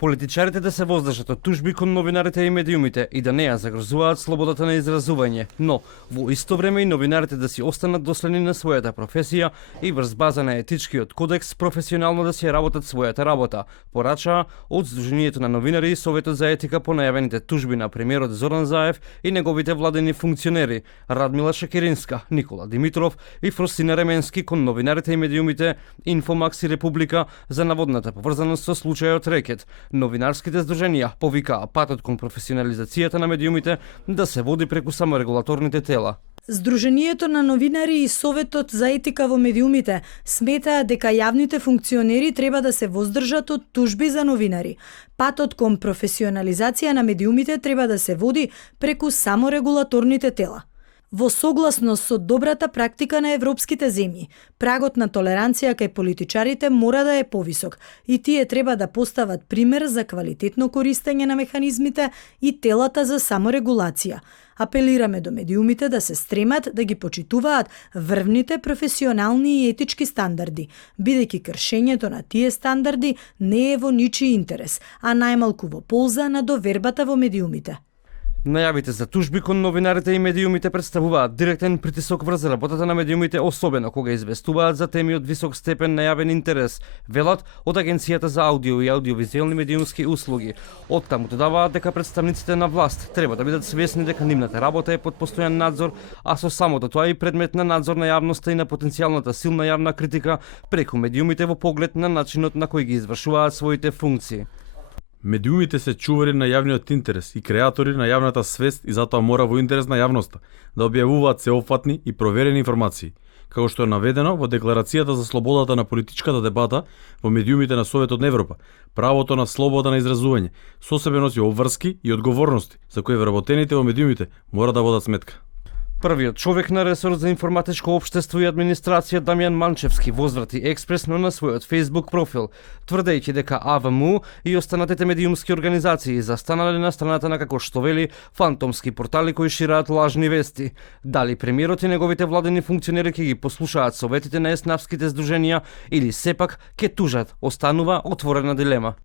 Политичарите да се воздржат од тужби кон новинарите и медиумите и да не ја загрозуваат слободата на изразување, но во исто време и новинарите да си останат доследни на својата професија и врз база на етичкиот кодекс професионално да си работат својата работа, порачаа од Сдруженијето на новинари и Советот за етика по најавените тужби на премиерот Зоран Заев и неговите владени функционери Радмила Шекеринска, Никола Димитров и Фросина Ременски кон новинарите и медиумите Инфомакс и Република за наводната поврзаност со случајот Рекет. Новинарските здруженија повикаа патот кон професионализацијата на медиумите да се води преку саморегулаторните тела. Сдруженијето на новинари и Советот за етика во медиумите сметаат дека јавните функционери треба да се воздржат од тужби за новинари. Патот кон професионализација на медиумите треба да се води преку саморегулаторните тела. Во согласност со добрата практика на европските земји, прагот на толеранција кај политичарите мора да е повисок и тие треба да постават пример за квалитетно користење на механизмите и телата за саморегулација. Апелираме до медиумите да се стремат да ги почитуваат врвните професионални и етички стандарди, бидејќи кршењето на тие стандарди не е во ничи интерес, а најмалку во полза на довербата во медиумите. Најавите за тужби кон новинарите и медиумите представуваат директен притисок врз работата на медиумите, особено кога известуваат за теми од висок степен на јавен интерес, велат од Агенцијата за аудио и аудиовизуелни медиумски услуги. Оттаму додаваат дека представниците на власт треба да бидат свесни дека нивната работа е под постојан надзор, а со самото тоа и предмет на надзор на јавноста и на потенцијалната силна јавна критика преку медиумите во поглед на начинот на кој ги извршуваат своите функции. Медиумите се чувари на јавниот интерес и креатори на јавната свест и затоа мора во интерес на јавноста да објавуваат сеопфатни и проверени информации, како што е наведено во Декларацијата за слободата на политичката дебата во медиумите на Советот на Европа, правото на слобода на изразување, со себе носи обврски и одговорности за кои вработените во медиумите мора да водат сметка. Првиот човек на ресор за информатичко општество и администрација Дамјан Манчевски возврати експресно на својот Facebook профил, тврдејќи дека АВМУ и останатите медиумски организации застанале на страната на, како што вели, фантомски портали кои шираат лажни вести. Дали премиерот и неговите владени функционери ќе ги послушаат советите на еснавските здруженија или сепак ќе тужат, останува отворена дилема.